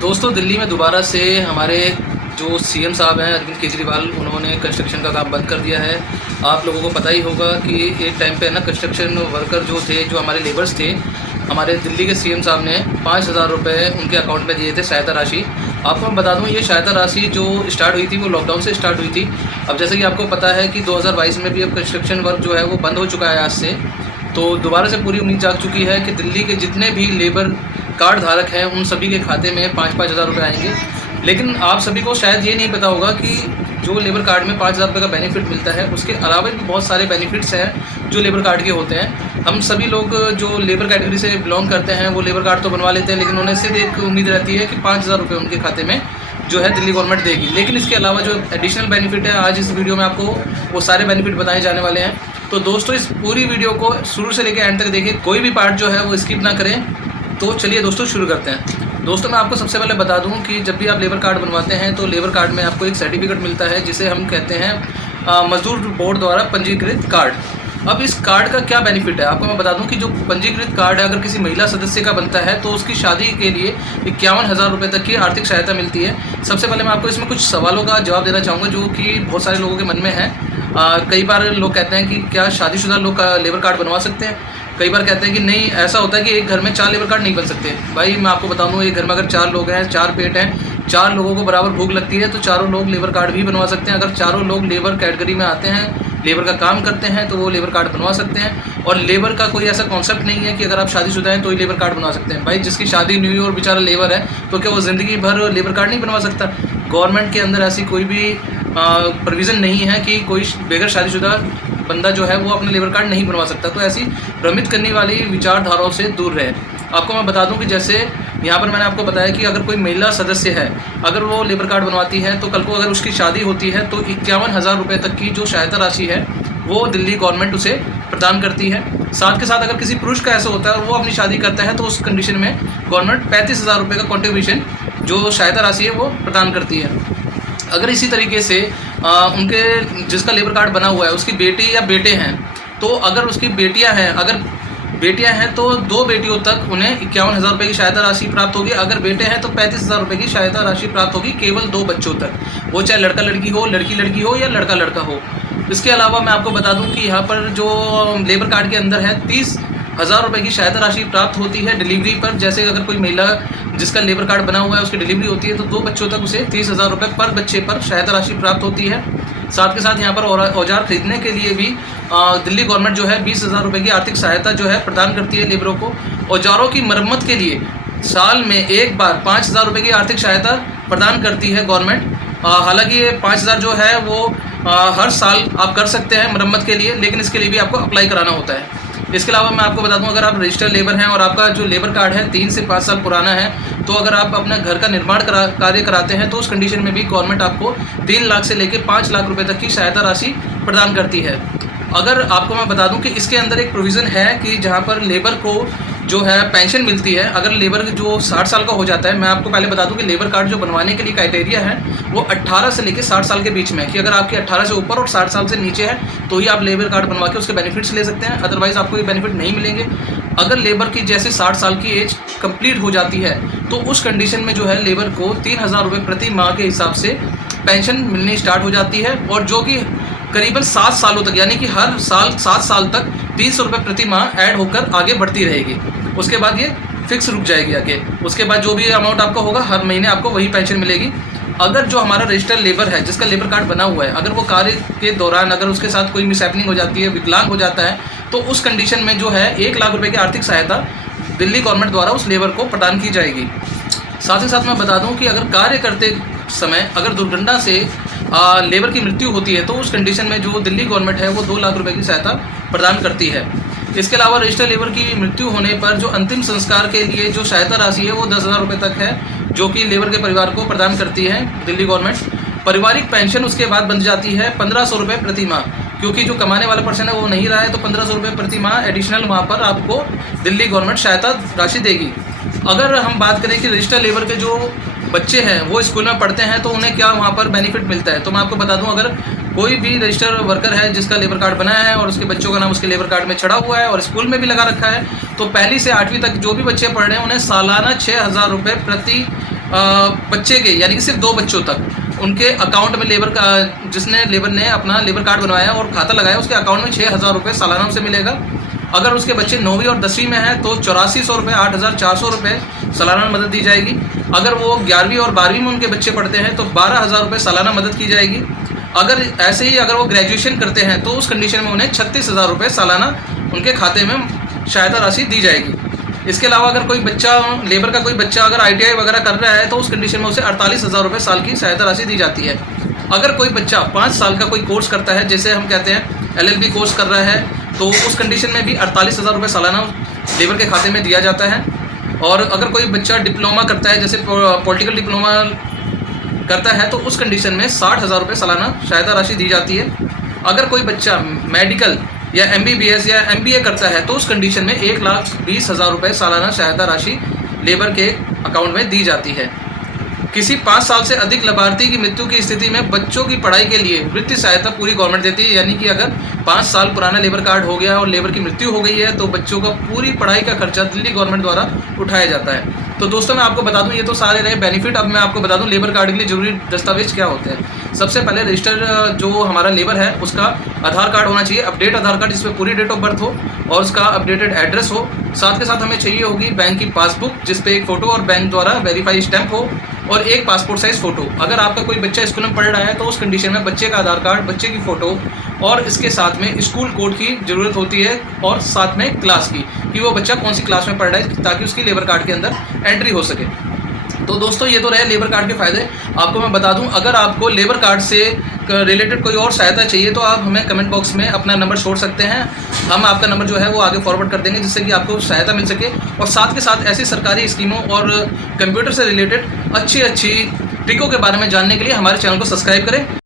दोस्तों दिल्ली में दोबारा से हमारे जो सीएम साहब हैं अरविंद केजरीवाल, उन्होंने कंस्ट्रक्शन का काम बंद कर दिया है। आप लोगों को पता ही होगा कि एक टाइम पे ना कंस्ट्रक्शन वर्कर जो थे, जो हमारे लेबर्स थे, हमारे दिल्ली के सीएम साहब ने 5,000 रुपये उनके अकाउंट में दिए थे सहायता राशि। आपको मैं बता दूं, ये सहायता राशि जो स्टार्ट हुई थी वो लॉकडाउन से स्टार्ट हुई थी। अब जैसे कि आपको पता है कि 2022 में भी अब कंस्ट्रक्शन वर्क जो है वो बंद हो चुका है आज से, तो दोबारा से पूरी उम्मीद जाग चुकी है कि दिल्ली के जितने भी लेबर कार्ड धारक हैं उन सभी के खाते में 5-5 हज़ार रुपये आएंगे। लेकिन आप सभी को शायद ये नहीं पता होगा कि जो लेबर कार्ड में 5,000 रुपये का बेनिफिट मिलता है, उसके अलावा भी बहुत सारे बेनिफिट्स हैं जो लेबर कार्ड के होते हैं। हम सभी लोग जो लेबर कैटेगरी से बिलोंग करते हैं वो लेबर कार्ड तो बनवा लेते हैं, लेकिन उन्हें सिर्फ एक उम्मीद रहती है कि 5,000 रुपये उनके खाते में जो है दिल्ली गवर्नमेंट देगी। लेकिन इसके अलावा जो एडिशनल बेनिफिट है, आज इस वीडियो में आपको वो सारे बेनिफिट बताए जाने वाले हैं। तो दोस्तों इस पूरी वीडियो को शुरू से लेकर एंड तक देखें, कोई भी पार्ट जो है वो स्किप ना करें। तो चलिए दोस्तों शुरू करते हैं। दोस्तों मैं आपको सबसे पहले बता दूं कि जब भी आप लेबर कार्ड बनवाते हैं तो लेबर कार्ड में आपको एक सर्टिफिकेट मिलता है जिसे हम कहते हैं मजदूर बोर्ड द्वारा पंजीकृत कार्ड। अब इस कार्ड का क्या बेनिफिट है आपको मैं बता दूं कि जो पंजीकृत कार्ड है, अगर किसी महिला सदस्य का बनता है तो उसकी शादी के लिए 51,000 रुपये तक की आर्थिक सहायता मिलती है। सबसे पहले मैं आपको इसमें कुछ सवालों का जवाब देना चाहूँगा जो कि बहुत सारे लोगों के मन में है। कई बार लोग कहते हैं कि क्या शादीशुदा लोग लेबर कार्ड बनवा सकते हैं। कई बार कहते हैं कि नहीं, ऐसा होता है कि एक घर में 4 लेबर कार्ड नहीं बन सकते। भाई मैं आपको बता दूं, एक घर में अगर 4 लोग हैं, 4 पेट हैं, 4 लोगों को बराबर भूख लगती है तो चारों लोग लेबर कार्ड भी बनवा सकते हैं। अगर चारों लोग लेबर कैटेगरी में आते हैं, लेबर का काम करते हैं, तो वो लेबर कार्ड बनवा सकते हैं। और लेबर का कोई ऐसा कॉन्सेप्ट नहीं है कि अगर आप शादीशुदा हैं तो ही लेबर कार्ड बनवा सकते हैं। भाई जिसकी शादी नहीं हुई और बेचारा लेबर है तो क्या वो ज़िंदगी भर लेबर कार्ड नहीं बनवा सकता? गवर्नमेंट के अंदर ऐसी कोई भी प्रोविज़न नहीं है कि कोई बगैर शादीशुदा बंदा जो है वो अपना लेबर कार्ड नहीं बनवा सकता। तो ऐसी भ्रमित करने वाली विचारधाराओं से दूर रहे। आपको मैं बता दूं कि जैसे यहाँ पर मैंने आपको बताया कि अगर कोई महिला सदस्य है, अगर वो लेबर कार्ड बनवाती है तो कल को अगर उसकी शादी होती है तो 51,000 रुपये तक की जो सहायता राशि है वो दिल्ली गवर्नमेंट उसे प्रदान करती है। साथ के साथ अगर किसी पुरुष का ऐसा होता है और वो अपनी शादी करता है तो उस कंडीशन में गवर्नमेंट 35,000 रुपये का कॉन्ट्रीब्यूशन जो सहायता राशि है वो प्रदान करती है। अगर इसी तरीके से उनके जिसका लेबर कार्ड बना हुआ है उसकी बेटी या बेटे हैं, तो अगर उसकी बेटियां हैं, अगर बेटियां हैं तो 2 बेटियों तक उन्हें 51,000 रुपये की सहायता राशि प्राप्त होगी। अगर बेटे हैं तो 35,000 रुपये की सहायता राशि प्राप्त होगी केवल 2 बच्चों तक, वो चाहे लड़का लड़की हो, लड़की लड़की हो या लड़का लड़का हो। इसके अलावा मैं आपको बता दूं कि यहाँ पर जो लेबर कार्ड के अंदर है 30,000 रुपये की सहायता राशि प्राप्त होती है डिलीवरी पर। जैसे अगर कोई महिला जिसका लेबर कार्ड बना हुआ है उसकी डिलीवरी होती है तो 2 बच्चों तक उसे 30,000 रुपये पर बच्चे पर सहायता राशि प्राप्त होती है। साथ के साथ यहाँ पर औजार खरीदने के लिए भी दिल्ली गवर्नमेंट जो है 20,000 रुपये की आर्थिक सहायता जो है प्रदान करती है लेबरों को। औजारों की मरम्मत के लिए साल में एक बार 5,000 रुपये की आर्थिक सहायता प्रदान करती है गवर्नमेंट। हालांकि ये 5,000 जो है वो हर साल आप कर सकते हैं मरम्मत के लिए, लेकिन इसके लिए भी आपको अप्लाई कराना होता है। इसके अलावा मैं आपको बता दूं, अगर आप रजिस्टर्ड लेबर हैं और आपका जो लेबर कार्ड है 3 से 5 साल पुराना है, तो अगर आप अपना घर का निर्माण कार्य कराते हैं तो उस कंडीशन में भी गवर्नमेंट आपको 3 लाख से लेकर 5 लाख रुपए तक की सहायता राशि प्रदान करती है। अगर आपको मैं बता दूं कि इसके अंदर एक प्रोविज़न है कि जहां पर लेबर को जो है पेंशन मिलती है अगर लेबर जो 60 साल का हो जाता है। मैं आपको पहले बता दूं कि लेबर कार्ड जो बनवाने के लिए क्राइटेरिया है वो 18 से लेकर 60 साल के बीच में है, कि अगर आपकी 18 से ऊपर और 60 साल से नीचे है तो ही आप लेबर कार्ड बनवा के उसके बेनिफिट्स ले सकते हैं, अदरवाइज़ आपको ये बेनिफिट नहीं मिलेंगे। अगर लेबर की जैसे 60 साल की एज कंप्लीट हो जाती है तो उस कंडीशन में जो है लेबर को 3,000 रुपये प्रति माह के हिसाब से पेंशन मिलनी स्टार्ट हो जाती है, और जो कि करीबन 7 सालों तक, यानी कि हर साल 7 साल तक 300 रुपये प्रति माह ऐड होकर आगे बढ़ती रहेगी। उसके बाद ये फिक्स रुक जाएगी आगे। उसके बाद जो भी अमाउंट आपका होगा हर महीने आपको वही पेंशन मिलेगी। अगर जो हमारा रजिस्टर्ड लेबर है जिसका लेबर कार्ड बना हुआ है, अगर वो कार्य के दौरान अगर उसके साथ कोई मिसहैपनिंग हो जाती है, विकलांग हो जाता है, तो उस कंडीशन में जो है 1 लाख रुपये की आर्थिक सहायता दिल्ली गवर्नमेंट द्वारा उस लेबर को प्रदान की जाएगी। साथ ही साथ मैं बता दूं कि अगर कार्य करते समय अगर दुर्घटना से लेबर की मृत्यु होती है तो उस कंडीशन में जो दिल्ली गवर्नमेंट है वो 2 लाख रुपए की सहायता प्रदान करती है। इसके अलावा रजिस्टर्ड लेबर की मृत्यु होने पर जो अंतिम संस्कार के लिए जो सहायता राशि है वो 10,000 रुपये तक है, जो कि लेबर के परिवार को प्रदान करती है दिल्ली गवर्नमेंट। पारिवारिक पेंशन उसके बाद बन जाती है 1,500 रुपये प्रति माह, क्योंकि जो कमाने वाला पर्सन है वो नहीं रहा है तो 1,500 रुपये प्रति माह एडिशनल वहाँ पर आपको दिल्ली गवर्नमेंट सहायता राशि देगी। अगर हम बात करें कि रजिस्टर्ड लेबर के जो बच्चे हैं वो स्कूल में पढ़ते हैं तो उन्हें क्या वहाँ पर बेनिफिट मिलता है, तो मैं आपको बता दूं, अगर कोई भी रजिस्टर्ड वर्कर है जिसका लेबर कार्ड बनाया है और उसके बच्चों का नाम उसके लेबर कार्ड में चढ़ा हुआ है और स्कूल में भी लगा रखा है, तो 1ली से 8वीं तक जो भी बच्चे पढ़ रहे हैं उन्हें सालाना 6,000 रुपये प्रति बच्चे के यानी कि सिर्फ 2 बच्चों तक उनके अकाउंट में लेबर का जिसने लेबर ने अपना लेबर कार्ड बनवाया और खाता लगाया उसके अकाउंट में 6,000 रुपये सालाना उसे मिलेगा। अगर उसके बच्चे 9वीं और 10वीं में हैं तो 8400 रुपये 8,400 रुपये सालाना मदद दी जाएगी। अगर वो 11वीं और 12वीं में उनके बच्चे पढ़ते हैं तो 12,000 रुपये सालाना मदद की जाएगी। अगर ऐसे ही अगर वो ग्रेजुएशन करते हैं तो उस कंडीशन में उन्हें 36,000 रुपये सालाना उनके खाते में सहायता राशि दी जाएगी। इसके अलावा अगर कोई बच्चा लेबर का कोई बच्चा अगर ITI वगैरह कर रहा है तो उस कंडीशन में उसे 48,000 रुपये साल की सहायता राशि दी जाती है। अगर कोई बच्चा 5 साल का कोई कोर्स करता है, जैसे हम कहते हैं LLB कोर्स कर रहा है, तो उस कंडीशन में भी 48,000 रुपये सालाना लेबर के खाते में दिया जाता है। और अगर कोई बच्चा डिप्लोमा करता है, जैसे पॉलिटिकल डिप्लोमा करता है, तो उस कंडीशन में 60,000 रुपये सालाना सहायता राशि दी जाती है। अगर कोई बच्चा मेडिकल या MBBS या MBA करता है तो उस कंडीशन में 1,20,000 रुपये सालाना सहायता राशि लेबर के अकाउंट में दी जाती है। किसी 5 साल से अधिक लाभार्थी की मृत्यु की स्थिति में बच्चों की पढ़ाई के लिए वित्तीय सहायता पूरी गवर्नमेंट देती है। यानी कि अगर 5 साल पुराना लेबर कार्ड हो गया और लेबर की मृत्यु हो गई है तो बच्चों का पूरी पढ़ाई का खर्चा दिल्ली गवर्नमेंट द्वारा उठाया जाता है। तो दोस्तों मैं आपको बता दूं, ये तो सारे रहे बेनिफिट। अब मैं आपको बता दूं लेबर कार्ड के लिए जरूरी दस्तावेज क्या होते हैं। सबसे पहले रजिस्टर जो हमारा लेबर है उसका आधार कार्ड होना चाहिए, अपडेट आधार कार्ड जिसमें पूरी डेट ऑफ बर्थ हो और उसका अपडेटेड एड्रेस हो। साथ के साथ हमें चाहिए होगी बैंक की पासबुक जिस पे एक फ़ोटो और बैंक द्वारा वेरीफाई स्टैंप हो और एक पासपोर्ट साइज़ फ़ोटो। अगर आपका कोई बच्चा स्कूल में पढ़ रहा है तो उस कंडीशन में बच्चे का आधार कार्ड, बच्चे की फ़ोटो और इसके साथ में स्कूल कोड की ज़रूरत होती है और साथ में क्लास की कि वो बच्चा कौन सी क्लास में पढ़ रहा है ताकि उसकी लेबर कार्ड के अंदर एंट्री हो सके। तो दोस्तों ये तो रहे लेबर कार्ड के फ़ायदे। आपको मैं बता दूं, अगर आपको लेबर कार्ड से रिलेटेड कोई और सहायता चाहिए तो आप हमें कमेंट बॉक्स में अपना नंबर छोड़ सकते हैं। हम आपका नंबर जो है वो आगे फॉरवर्ड कर देंगे जिससे कि आपको सहायता मिल सके। और साथ के साथ ऐसी सरकारी स्कीमों और कंप्यूटर से रिलेटेड अच्छी ट्रिकों के बारे में जानने के लिए हमारे चैनल को सब्सक्राइब करें।